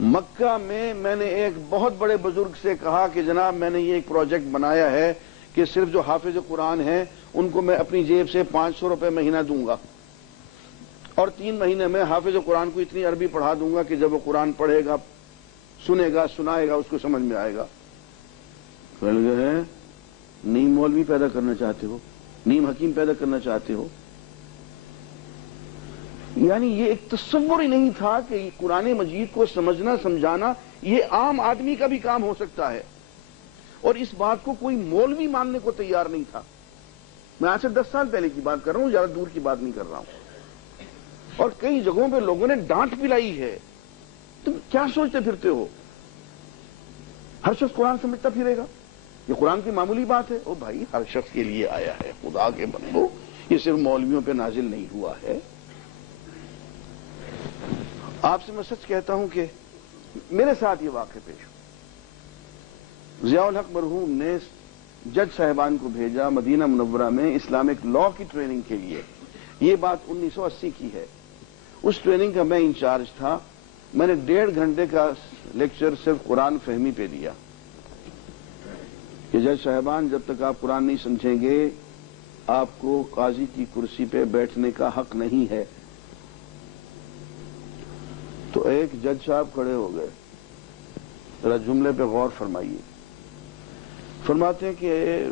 مکہ میں نے ایک بہت بڑے بزرگ سے کہا کہ جناب میں نے یہ ایک پروجیکٹ بنایا ہے کہ صرف جو حافظ قرآن ہیں ان کو میں اپنی جیب سے 500 روپے مہینہ دوں گا، اور 3 مہینے میں حافظ قرآن کو اتنی عربی پڑھا دوں گا کہ جب وہ قرآن پڑھے گا، سنے گا، سنائے گا، اس کو سمجھ میں آئے گا۔ نیم مولوی پیدا کرنا چاہتے ہو، نیم حکیم پیدا کرنا چاہتے ہو؟ یعنی یہ ایک تصور ہی نہیں تھا کہ قرآن مجید کو سمجھنا سمجھانا یہ عام آدمی کا بھی کام ہو سکتا ہے، اور اس بات کو کوئی مولوی ماننے کو تیار نہیں تھا۔ میں آج سے 10 سال پہلے کی بات کر رہا ہوں، زیادہ دور کی بات نہیں کر رہا ہوں۔ اور کئی جگہوں پہ لوگوں نے ڈانٹ پلائی ہے، تم کیا سوچتے پھرتے ہو؟ ہر شخص قرآن سمجھتا پھرے گا؟ یہ قرآن کی معمولی بات ہے۔ او بھائی، ہر شخص کے لیے آیا ہے، خدا کے بندو، یہ صرف مولویوں پہ نازل نہیں ہوا ہے۔ آپ سے میں سچ کہتا ہوں کہ میرے ساتھ یہ واقعہ پیش ہوا۔ ضیاء الحق مرحوم نے جج صاحبان کو بھیجا مدینہ منورہ میں اسلامک لا کی ٹریننگ کے لیے۔ یہ بات 1980 کی ہے۔ اس ٹریننگ کا میں انچارج تھا۔ میں نے 1.5 گھنٹے کا لیکچر صرف قرآن فہمی پہ دیا کہ جج صاحبان جب تک آپ قرآن نہیں سمجھیں گے آپ کو قاضی کی کرسی پہ بیٹھنے کا حق نہیں ہے۔ تو ایک جج صاحب کھڑے ہو گئے، ذرا جملے پہ غور فرمائیے۔ فرماتے ہیں کہ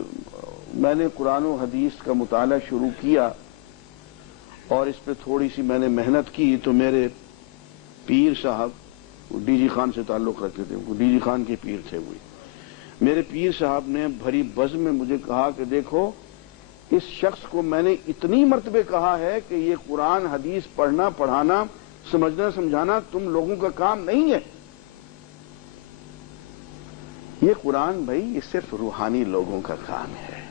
میں نے قرآن و حدیث کا مطالعہ شروع کیا اور اس پہ تھوڑی سی میں نے محنت کی تو میرے پیر صاحب، ڈی جی خان سے تعلق رکھتے تھے، ڈی جی خان کے پیر تھے وہی، میرے پیر صاحب نے بھری بزم میں مجھے کہا کہ دیکھو اس شخص کو میں نے اتنی مرتبہ کہا ہے کہ یہ قرآن حدیث پڑھنا پڑھانا سمجھنا سمجھانا تم لوگوں کا کام نہیں ہے۔ یہ قرآن بھائی یہ صرف روحانی لوگوں کا کام ہے،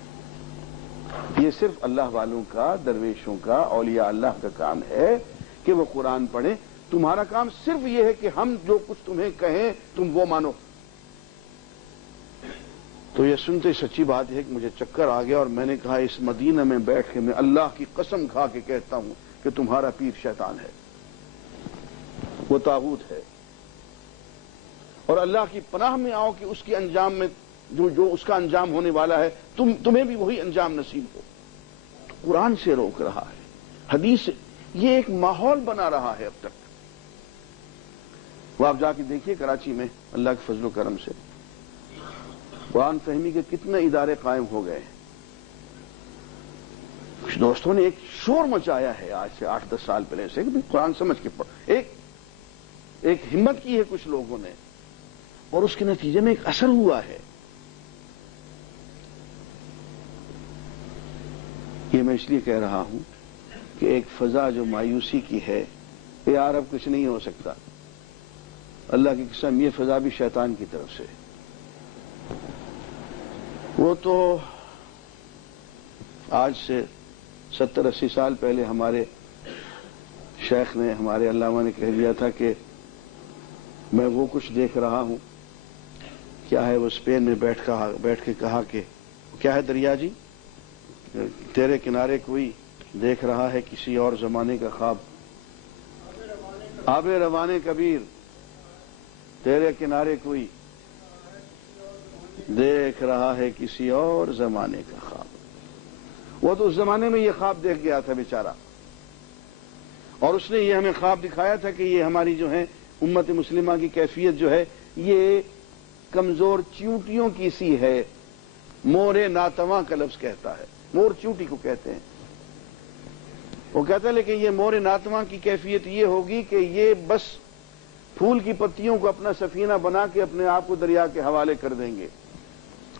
یہ صرف اللہ والوں کا، درویشوں کا، اولیاء اللہ کا کام ہے کہ وہ قرآن پڑھیں۔ تمہارا کام صرف یہ ہے کہ ہم جو کچھ تمہیں کہیں تم وہ مانو۔ تو یہ سنتے سچی بات ہے کہ مجھے چکر آ گیا، اور میں نے کہا اس مدینہ میں بیٹھ کے میں اللہ کی قسم کھا کے کہتا ہوں کہ تمہارا پیر شیطان ہے، وہ طاغوت ہے، اور اللہ کی پناہ میں آؤ کہ اس کے انجام میں جو اس کا انجام ہونے والا ہے تمہیں بھی وہی انجام نصیب ہو۔ تو قرآن سے روک رہا ہے، حدیث سے، یہ ایک ماحول بنا رہا ہے اب تک۔ وہ آپ جا کے دیکھیے کراچی میں اللہ کے فضل و کرم سے قرآن فہمی کے کتنے ادارے قائم ہو گئے ہیں۔ کچھ دوستوں نے ایک شور مچایا ہے آج سے 8-10 سال پہلے سے کہ قرآن سمجھ کے پڑھ، ایک ہمت کی ہے کچھ لوگوں نے، اور اس کے نتیجے میں ایک اثر ہوا ہے۔ یہ میں اس لیے کہہ رہا ہوں کہ ایک فضا جو مایوسی کی ہے، یار اب کچھ نہیں ہو سکتا، اللہ کی قسم یہ فضا بھی شیطان کی طرف سے۔ وہ تو آج سے 70-80 سال پہلے ہمارے شیخ نے، ہمارے علامہ نے کہہ دیا تھا کہ میں وہ کچھ دیکھ رہا ہوں، کیا ہے وہ اسپین میں بیٹھ کے کہا کہ کیا ہے دریا جی، تیرے کنارے کوئی دیکھ رہا ہے کسی اور زمانے کا خواب، آب روانے کبیر، تیرے کنارے کوئی دیکھ رہا ہے کسی اور زمانے کا خواب۔ وہ تو اس زمانے میں یہ خواب دیکھ گیا تھا بیچارہ، اور اس نے یہ ہمیں خواب دکھایا تھا کہ یہ ہماری جو ہے امت مسلمہ کی کیفیت جو ہے یہ کمزور چیونٹیوں کی سی ہے۔ مور ناتواں کا لفظ کہتا ہے، مور چیونٹی کو کہتے ہیں، وہ کہتا ہے لیکن یہ مور ناتواں کی کیفیت یہ ہوگی کہ یہ بس پھول کی پتیوں کو اپنا سفینہ بنا کے اپنے آپ کو دریا کے حوالے کر دیں گے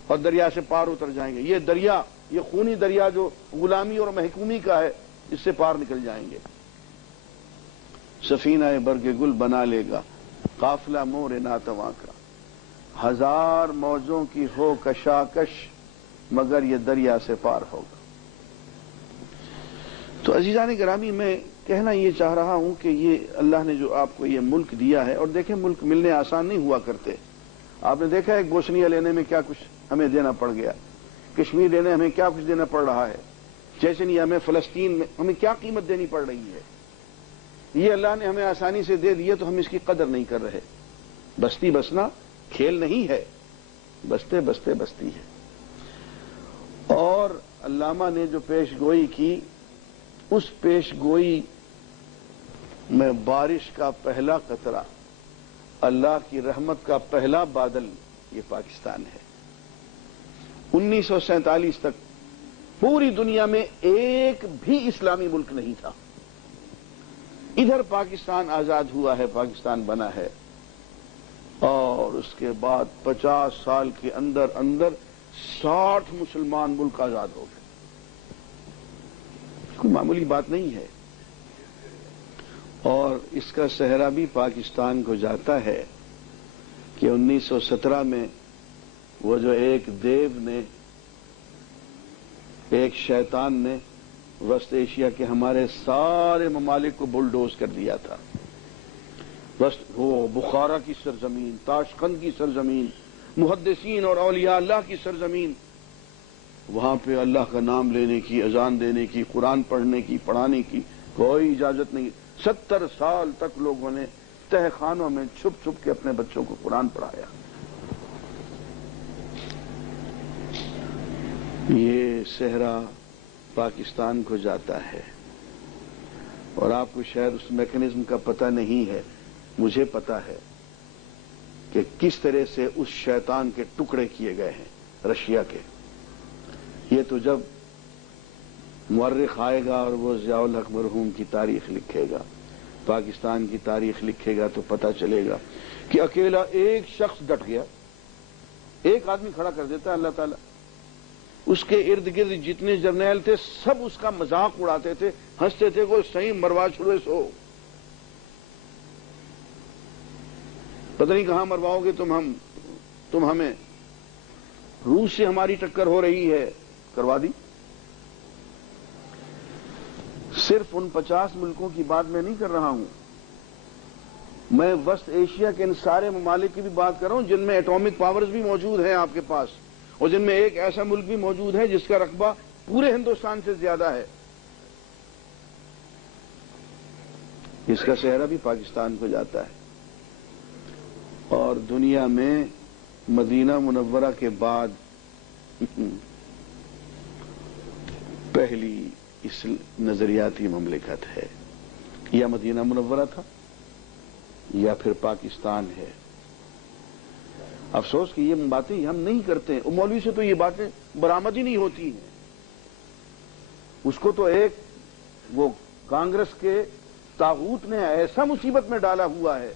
اور دریا سے پار اتر جائیں گے۔ یہ دریا، یہ خونی دریا جو غلامی اور محکومی کا ہے، اس سے پار نکل جائیں گے۔ سفینہ برگ گل بنا لے گا قافلہ مور ناتواں کا، ہزار موجوں کی ہو کشاکش مگر یہ دریا سے پار ہوگا۔ تو عزیزان گرامی، میں کہنا یہ چاہ رہا ہوں کہ یہ اللہ نے جو آپ کو یہ ملک دیا ہے، اور دیکھیں ملک ملنے آسان نہیں ہوا کرتے۔ آپ نے دیکھا ہے بوسنیا لینے میں کیا کچھ ہمیں دینا پڑ گیا، کشمیر لینے ہمیں کیا کچھ دینا پڑ رہا ہے، چیچنیا میں، فلسطین میں ہمیں کیا قیمت دینی پڑ رہی ہے۔ یہ اللہ نے ہمیں آسانی سے دے دیے تو ہم اس کی قدر نہیں کر رہے۔ بستی بسنا کھیل نہیں ہے، بستے بستے بستی ہے۔ اور علامہ نے جو پیش گوئی کی، اس پیش گوئی میں بارش کا پہلا قطرہ، اللہ کی رحمت کا پہلا بادل یہ پاکستان ہے۔ 1947 تک پوری دنیا میں ایک بھی اسلامی ملک نہیں تھا، ادھر پاکستان آزاد ہوا ہے، پاکستان بنا ہے، اور اس کے بعد 50 سال کے اندر اندر 60 مسلمان ملک آزاد ہو گئے۔ کوئی معمولی بات نہیں ہے، اور اس کا سہرا بھی پاکستان کو جاتا ہے کہ 1917 میں وہ جو ایک دیو نے، ایک شیطان نے وسط ایشیا کے ہمارے سارے ممالک کو بلڈوز کر دیا تھا۔ وہ بخارا کی سرزمین، تاشقند کی سرزمین، محدثین اور اولیاء اللہ کی سرزمین، وہاں پہ اللہ کا نام لینے کی، اذان دینے کی، قرآن پڑھنے کی، پڑھانے کی کوئی اجازت نہیں۔ 70 سال تک لوگوں نے تہ خانوں میں چھپ چھپ کے اپنے بچوں کو قرآن پڑھایا۔ یہ صحرا پاکستان کو جاتا ہے، اور آپ کو شاید اس میکانزم کا پتہ نہیں ہے، مجھے پتا ہے کہ کس طرح سے اس شیطان کے ٹکڑے کیے گئے ہیں رشیا کے۔ یہ تو جب مورخ آئے گا اور وہ ضیاء الحق مرحوم کی تاریخ لکھے گا، پاکستان کی تاریخ لکھے گا، تو پتہ چلے گا کہ اکیلا ایک شخص ڈٹ گیا، ایک آدمی کھڑا کر دیتا ہے اللہ تعالیٰ۔ اس کے ارد گرد جتنے جرنیل تھے سب اس کا مذاق اڑاتے تھے، ہنستے تھے، کوئی صحیح مروا چھڑے سو، پتہ نہیں کہاں مرواؤ گے تم ہمیں، روس سے ہماری ٹکر ہو رہی ہے، کروا دی۔ صرف ان 50 ملکوں کی بات میں نہیں کر رہا ہوں، میں وسط ایشیا کے ان سارے ممالک کی بھی بات کر رہا ہوں جن میں ایٹامک پاورز بھی موجود ہیں آپ کے پاس، اور جن میں ایک ایسا ملک بھی موجود ہے جس کا رقبہ پورے ہندوستان سے زیادہ ہے۔ اس کا سہرا بھی پاکستان کو جاتا ہے، اور دنیا میں مدینہ منورہ کے بعد پہلی اس نظریاتی مملکت ہے، یا مدینہ منورہ تھا یا پھر پاکستان ہے۔ افسوس کہ یہ باتیں ہم نہیں کرتے ہیں، مولوی سے تو یہ باتیں برآمد ہی نہیں ہوتی ہیں، اس کو تو ایک وہ کانگریس کے طاغوت نے ایسا مصیبت میں ڈالا ہوا ہے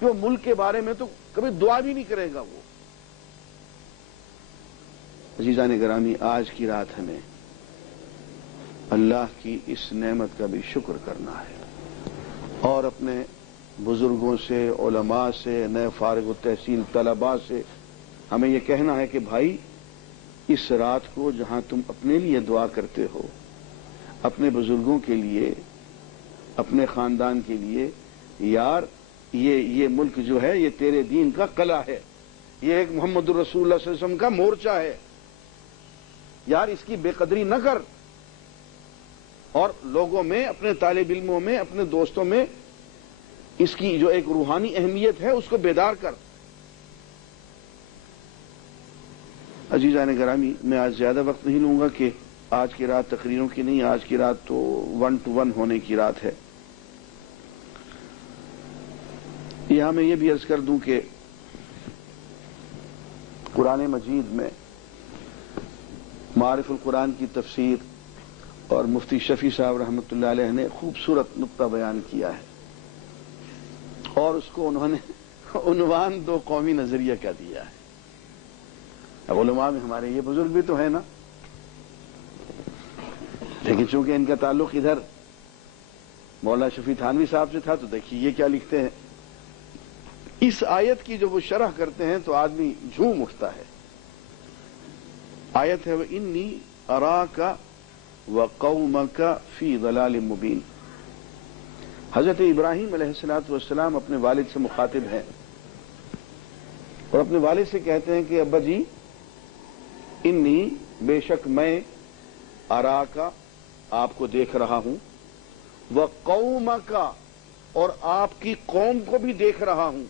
کہ وہ ملک کے بارے میں تو کبھی دعا بھی نہیں کرے گا وہ۔ عزیزان گرامی، آج کی رات ہمیں اللہ کی اس نعمت کا بھی شکر کرنا ہے، اور اپنے بزرگوں سے، علماء سے، نئے فارغ التحصیل طلباء سے ہمیں یہ کہنا ہے کہ بھائی، اس رات کو جہاں تم اپنے لیے دعا کرتے ہو، اپنے بزرگوں کے لیے، اپنے خاندان کے لیے، یار یہ ملک جو ہے یہ تیرے دین کا قلعہ ہے، یہ ایک محمد الرسول اللہ صلی اللہ علیہ وسلم کا مورچہ ہے، یار اس کی بے قدری نہ کر، اور لوگوں میں، اپنے طالب علموں میں، اپنے دوستوں میں اس کی جو ایک روحانی اہمیت ہے اس کو بیدار کر۔ عزیزان گرامی، میں آج زیادہ وقت نہیں لوں گا کہ آج کی رات تقریروں کی نہیں، آج کی رات تو 1 to 1 ہونے کی رات ہے۔ یہاں میں یہ بھی عرض کر دوں کہ قرآن مجید میں معارف القرآن کی تفسیر اور مفتی شفیع صاحب رحمۃ اللہ علیہ نے خوبصورت نقطہ بیان کیا ہے، اور اس کو انہوں نے عنوان 2 قومی نظریہ کا دیا ہے۔ اب علماء میں ہمارے یہ بزرگ بھی تو ہیں نا، لیکن چونکہ ان کا تعلق ادھر مولانا شفیع تھانوی صاحب سے تھا، تو دیکھیے یہ کیا لکھتے ہیں۔ اس آیت کی جو وہ شرح کرتے ہیں تو آدمی جھوم اٹھتا ہے۔ آیت ہے وَإِنِّي أَرَاكَ وَقَوْمَكَ فِي ضَلَالٍ مُبِينٍ۔ حضرت ابراہیم علیہ السلام اپنے والد سے مخاطب ہیں، اور اپنے والد سے کہتے ہیں کہ ابا جی، انی بے شک میں، اراکا آپ کو دیکھ رہا ہوں، وقومکا اور آپ کی قوم کو بھی دیکھ رہا ہوں،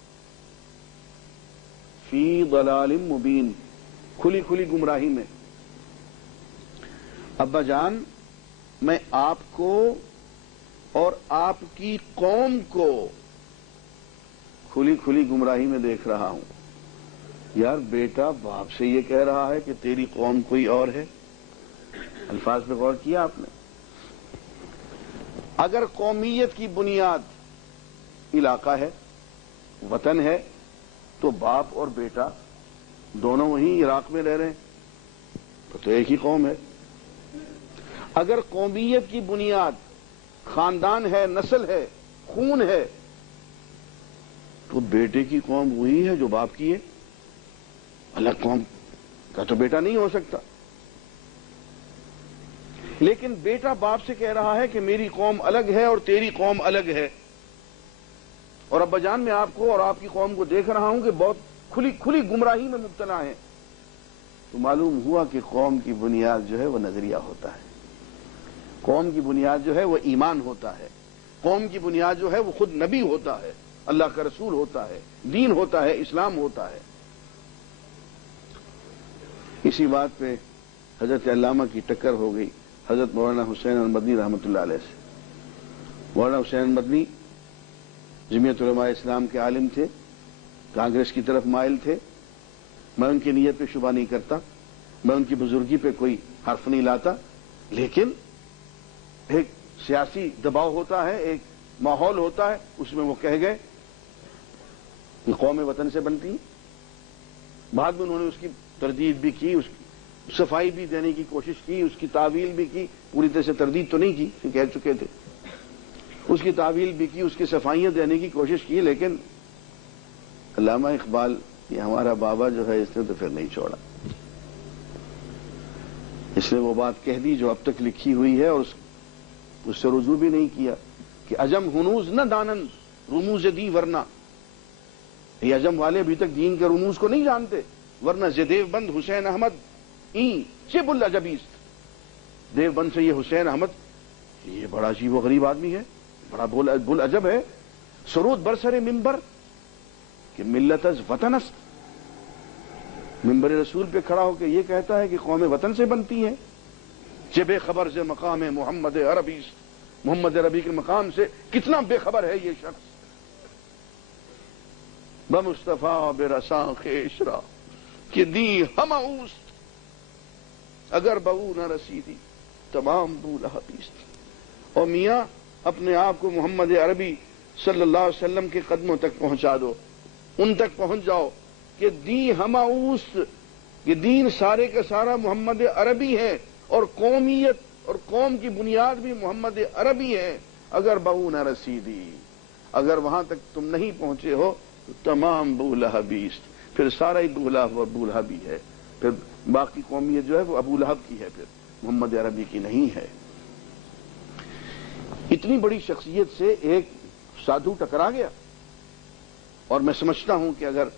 فی ضلال مبین، کھلی کھلی گمراہی میں۔ ابا جان، میں آپ کو اور آپ کی قوم کو کھلی کھلی گمراہی میں دیکھ رہا ہوں۔ یار بیٹا باپ سے یہ کہہ رہا ہے کہ تیری قوم کوئی اور ہے۔ الفاظ پہ غور کیا آپ نے؟ اگر قومیت کی بنیاد علاقہ ہے، وطن ہے، تو باپ اور بیٹا دونوں وہیں عراق میں رہ رہے ہیں، تو ایک ہی قوم ہے۔ اگر قومیت کی بنیاد خاندان ہے، نسل ہے، خون ہے، تو بیٹے کی قوم وہی ہے جو باپ کی ہے، الگ قوم کا تو بیٹا نہیں ہو سکتا۔ لیکن بیٹا باپ سے کہہ رہا ہے کہ میری قوم الگ ہے اور تیری قوم الگ ہے، اور ابا جان میں آپ کو اور آپ کی قوم کو دیکھ رہا ہوں کہ بہت کھلی کھلی گمراہی میں مبتلا ہیں، تو معلوم ہوا کہ قوم کی بنیاد جو ہے وہ نظریہ ہوتا ہے، قوم کی بنیاد جو ہے وہ ایمان ہوتا ہے، قوم کی بنیاد جو ہے وہ خود نبی ہوتا ہے، اللہ کا رسول ہوتا ہے، دین ہوتا ہے، اسلام ہوتا ہے۔ اسی بات پہ حضرت علامہ کی ٹکر ہو گئی حضرت مولانا حسین احمد مدنی رحمۃ اللہ علیہ سے۔ مولانا حسین احمد مدنی جمعیت علماء اسلام کے عالم تھے، کانگریس کی طرف مائل تھے۔ میں ان کی نیت پہ شبہ نہیں کرتا، میں ان کی بزرگی پہ کوئی حرف نہیں لاتا، لیکن ایک سیاسی دباؤ ہوتا ہے، ایک ماحول ہوتا ہے، اس میں وہ کہہ گئے کہ قوم وطن سے بنتی ہیں۔ بعد میں انہوں نے اس کی تردید بھی کی، اس کی صفائی بھی دینے کی کوشش کی، اس کی تعویل بھی کی، پوری طرح سے تردید تو نہیں کی، کہہ چکے تھے، اس کی تعویل بھی کی، اس کی صفائیاں دینے کی کوشش کی، لیکن علامہ اقبال یہ ہمارا بابا جو ہے اس نے تو پھر نہیں چھوڑا، اس نے وہ بات کہہ دی جو اب تک لکھی ہوئی ہے، اور اس سے رجوع بھی نہیں کیا کہ عجم ہنوز نہ دانن رموز دی ورنہ، یہ عجم والے ابھی تک دین کے رموز کو نہیں جانتے، ورنہ دیوبند حسین احمد این چب العجبیست، دیوبند سے یہ حسین احمد یہ بڑا عجیب و غریب آدمی ہے، بڑا بل عجب ہے، سرود برسر ممبر کہ ملت از وطن است، ممبر رسول پہ کھڑا ہو کے یہ کہتا ہے کہ قوم وطن سے بنتی ہیں، کہ بے خبر سے مقام محمد عربی، محمد عربی کے مقام سے کتنا بے خبر ہے یہ شخص۔ بمصطفیٰ برساں خیشرا کہ دی ہم اوست، اگر بہو نہ رسیدی تمام بولہ بیست۔ اور میاں اپنے آپ کو محمد عربی صلی اللہ علیہ وسلم کے قدموں تک پہنچا دو، ان تک پہنچ جاؤ کہ دی ہم اوست، کہ دین سارے کا سارا محمد عربی ہے، اور قومیت اور قوم کی بنیاد بھی محمد عربی ہے، اگر بہو نہ رسیدی، اگر وہاں تک تم نہیں پہنچے ہو تو تمام بولہ بیست، پھر سارا ہی بولہ اور بولہ بھی ہے، پھر باقی قومیت جو ہے وہ ابو لہب کی ہے، پھر محمد عربی کی نہیں ہے۔ اتنی بڑی شخصیت سے ایک سادھو ٹکرا گیا، اور میں سمجھتا ہوں کہ اگر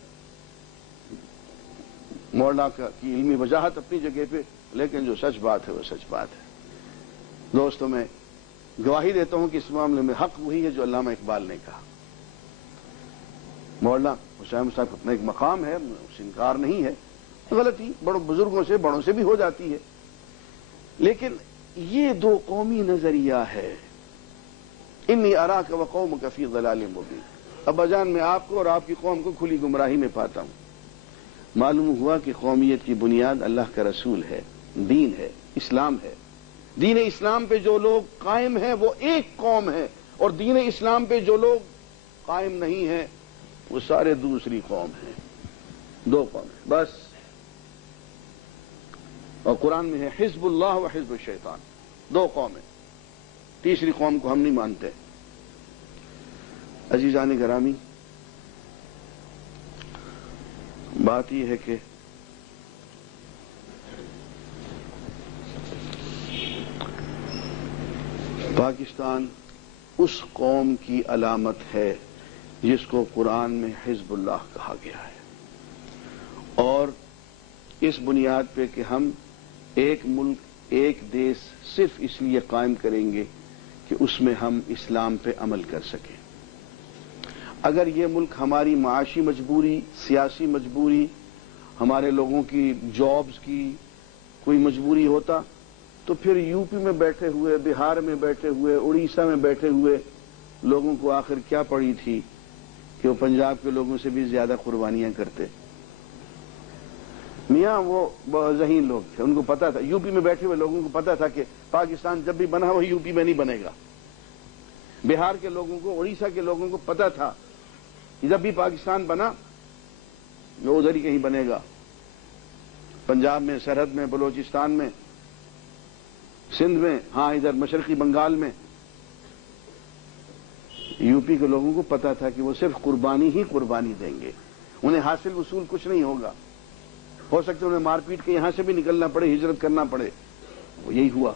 مولانا کی علمی وجاہت اپنی جگہ پہ، لیکن جو سچ بات ہے وہ سچ بات ہے۔ دوستوں، میں گواہی دیتا ہوں کہ اس معاملے میں حق وہی ہے جو علامہ اقبال نے کہا۔ مولانا حسین صاحب اپنا ایک مقام ہے، اس سے انکار نہیں ہے، غلطی بڑوں بزرگوں سے بڑوں سے بھی ہو جاتی ہے، لیکن یہ دو قومی نظریہ ہے۔ انی اراک وقومک فی ضلال مبین، ابا جان میں آپ کو اور آپ کی قوم کو کھلی گمراہی میں پاتا ہوں۔ معلوم ہوا کہ قومیت کی بنیاد اللہ کا رسول ہے، دین ہے، اسلام ہے۔ دین اسلام پہ جو لوگ قائم ہیں وہ ایک قوم ہے، اور دین اسلام پہ جو لوگ قائم نہیں ہیں وہ سارے دوسری قوم ہیں، دو قوم ہیں بس۔ اور قرآن میں ہے حزب اللہ و حزب الشیطان، دو قومیں، تیسری قوم کو ہم نہیں مانتے۔ عزیزان گرامی، بات یہ ہے کہ پاکستان اس قوم کی علامت ہے جس کو قرآن میں حزب اللہ کہا گیا ہے، اور اس بنیاد پہ کہ ہم ایک ملک ایک دیش صرف اس لیے قائم کریں گے کہ اس میں ہم اسلام پہ عمل کر سکیں۔ اگر یہ ملک ہماری معاشی مجبوری، سیاسی مجبوری، ہمارے لوگوں کی جابز کی کوئی مجبوری ہوتا تو پھر یو پی میں بیٹھے ہوئے، بہار میں بیٹھے ہوئے، اڑیسہ میں بیٹھے ہوئے لوگوں کو آخر کیا پڑی تھی کہ وہ پنجاب کے لوگوں سے بھی زیادہ قربانیاں کرتے؟ میاں وہ ذہین لوگ تھے، ان کو پتا تھا، یو پی میں بیٹھے ہوئے لوگوں کو پتا تھا کہ پاکستان جب بھی بنا وہ یو پی میں نہیں بنے گا۔ بہار کے لوگوں کو، اڑیسہ کے لوگوں کو پتا تھا کہ جب بھی پاکستان بنا وہ ادھر ہی کہیں بنے گا، پنجاب میں، سرحد میں، بلوچستان میں، سندھ میں، ہاں ادھر مشرقی بنگال میں۔ یو پی کے لوگوں کو پتا تھا کہ وہ صرف قربانی ہی قربانی دیں گے، انہیں حاصل وصول کچھ نہیں ہوگا، ہو سکتا ہے انہیں مار پیٹ کے یہاں سے بھی نکلنا پڑے، ہجرت کرنا پڑے، وہ یہی ہوا۔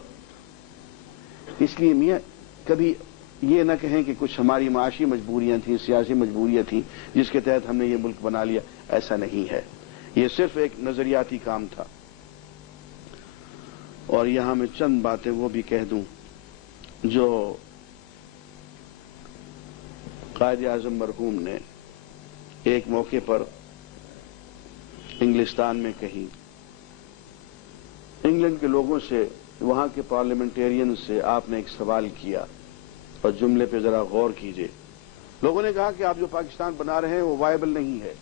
اس لیے میاں کبھی یہ نہ کہیں کہ کچھ ہماری معاشی مجبوریاں تھیں، سیاسی مجبوریاں تھیں جس کے تحت ہم نے یہ ملک بنا لیا، ایسا نہیں ہے، یہ صرف ایک نظریاتی کام تھا۔ اور یہاں میں چند باتیں وہ بھی کہہ دوں جو قائد اعظم مرحوم نے ایک موقع پر انگلستان میں کہی۔ انگلینڈ کے لوگوں سے، وہاں کے پارلیمنٹیرین سے آپ نے ایک سوال کیا اور جملے پہ ذرا غور کیجئے۔ لوگوں نے کہا کہ آپ جو پاکستان بنا رہے ہیں وہ وائبل نہیں ہے،